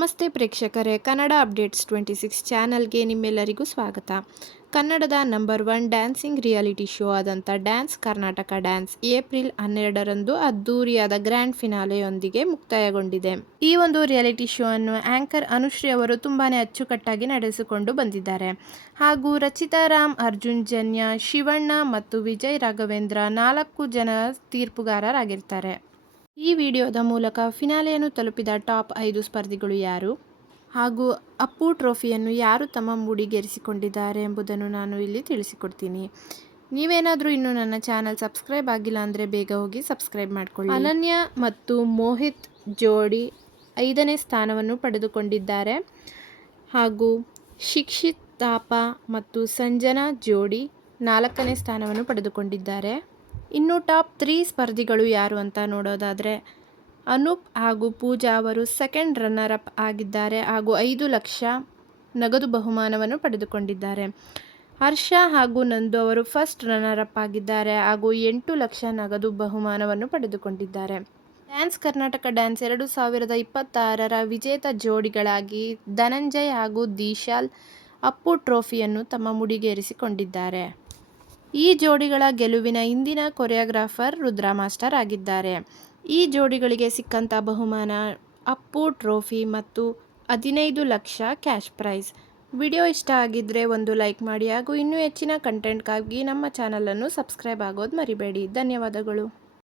ನಮಸ್ತೆ ಪ್ರೇಕ್ಷಕರೇ, ಕನ್ನಡ ಅಪ್ಡೇಟ್ಸ್ 26 ಚಾನಲ್ಗೆ ನಿಮ್ಮೆಲ್ಲರಿಗೂ ಸ್ವಾಗತ. ಕನ್ನಡದ ನಂಬರ್ 1 ಡ್ಯಾನ್ಸಿಂಗ್ ರಿಯಾಲಿಟಿ ಶೋ ಆದಂಥ ಡ್ಯಾನ್ಸ್ ಕರ್ನಾಟಕ ಡ್ಯಾನ್ಸ್ ಏಪ್ರಿಲ್ 12ರಂದು ಅದ್ದೂರಿಯಾದ ಗ್ರ್ಯಾಂಡ್ ಫಿನಾಲೆಯೊಂದಿಗೆ ಮುಕ್ತಾಯಗೊಂಡಿದೆ. ಈ ಒಂದು ರಿಯಾಲಿಟಿ ಶೋ ಅನ್ನು ಆಂಕರ್ ಅನುಶ್ರೀ ಅವರು ತುಂಬಾನೇ ಅಚ್ಚುಕಟ್ಟಾಗಿ ನಡೆಸಿಕೊಂಡು ಬಂದಿದ್ದಾರೆ. ಹಾಗೂ ರಚಿತಾ ರಾಮ್, ಅರ್ಜುನ್ ಜನ್ಯ, ಶಿವಣ್ಣ ಮತ್ತು ವಿಜಯ್ ರಾಘವೇಂದ್ರ 4 ಜನ ತೀರ್ಪುಗಾರರಾಗಿರ್ತಾರೆ. ಈ ವಿಡಿಯೋದ ಮೂಲಕ ಫಿನಾಲೆಯನ್ನು ತಲುಪಿದ ಟಾಪ್ 5 ಸ್ಪರ್ಧಿಗಳು ಯಾರು ಹಾಗೂ ಅಪ್ಪು ಟ್ರೋಫಿಯನ್ನು ಯಾರು ತಮ್ಮ ಮುಡಿಗೇರಿಸಿಕೊಂಡಿದ್ದಾರೆ ಎಂಬುದನ್ನು ನಾನು ಇಲ್ಲಿ ತಿಳಿಸಿಕೊಡ್ತೀನಿ. ನೀವೇನಾದರೂ ಇನ್ನೂ ನನ್ನ ಚಾನಲ್ ಸಬ್ಸ್ಕ್ರೈಬ್ ಆಗಿಲ್ಲ ಅಂದರೆ ಬೇಗ ಹೋಗಿ ಸಬ್ಸ್ಕ್ರೈಬ್ ಮಾಡಿಕೊಳ್ಳಿ. ಅನನ್ಯ ಮತ್ತು ಮೋಹಿತ್ ಜೋಡಿ 5ನೇ ಸ್ಥಾನವನ್ನು ಪಡೆದುಕೊಂಡಿದ್ದಾರೆ. ಹಾಗೂ ಶಿಕ್ಷಿತ್ ತಾಪ ಮತ್ತು ಸಂಜನಾ ಜೋಡಿ 4ನೇ ಸ್ಥಾನವನ್ನು ಪಡೆದುಕೊಂಡಿದ್ದಾರೆ. ಇನ್ನು ಟಾಪ್ 3 ಸ್ಪರ್ಧಿಗಳು ಯಾರು ಅಂತ ನೋಡೋದಾದರೆ ಅನೂಪ್ ಹಾಗೂ ಪೂಜಾ ಅವರು ಸೆಕೆಂಡ್ ರನ್ನರ್ ಅಪ್ ಆಗಿದ್ದಾರೆ ಹಾಗೂ 5 ಲಕ್ಷ ನಗದು ಬಹುಮಾನವನ್ನು ಪಡೆದುಕೊಂಡಿದ್ದಾರೆ. ಹರ್ಷ ಹಾಗೂ ನಂದು ಅವರು ಫಸ್ಟ್ ರನ್ನರ್ ಅಪ್ ಆಗಿದ್ದಾರೆ ಹಾಗೂ 8 ಲಕ್ಷ ನಗದು ಬಹುಮಾನವನ್ನು ಪಡೆದುಕೊಂಡಿದ್ದಾರೆ. ಡ್ಯಾನ್ಸ್ ಕರ್ನಾಟಕ ಡ್ಯಾನ್ಸ್ 2026ರ ವಿಜೇತ ಜೋಡಿಗಳಾಗಿ ಧನಂಜಯ್ ಹಾಗೂ ದಿಶಾಲ್ ಅಪ್ಪು ಟ್ರೋಫಿಯನ್ನು ತಮ್ಮ ಮುಡಿಗೇರಿಸಿಕೊಂಡಿದ್ದಾರೆ. ಈ ಜೋಡಿಗಳ ಗೆಲುವಿನ ಹಿಂದಿನ ಕೊರಿಯೋಗ್ರಾಫರ್ ರುದ್ರ ಮಾಸ್ಟರ್ ಆಗಿದ್ದಾರೆ. ಈ ಜೋಡಿಗಳಿಗೆ ಸಿಕ್ಕಂಥ ಬಹುಮಾನ ಅಪ್ಪು ಟ್ರೋಫಿ ಮತ್ತು 15 ಲಕ್ಷ ಕ್ಯಾಶ್ ಪ್ರೈಸ್. ವಿಡಿಯೋ ಇಷ್ಟ ಆಗಿದ್ದರೆ ಒಂದು ಲೈಕ್ ಮಾಡಿ ಹಾಗೂ ಇನ್ನೂ ಹೆಚ್ಚಿನ ಕಂಟೆಂಟ್ಗಾಗಿ ನಮ್ಮ ಚಾನಲನ್ನು ಸಬ್ಸ್ಕ್ರೈಬ್ ಆಗೋದು ಮರಿಬೇಡಿ. ಧನ್ಯವಾದಗಳು.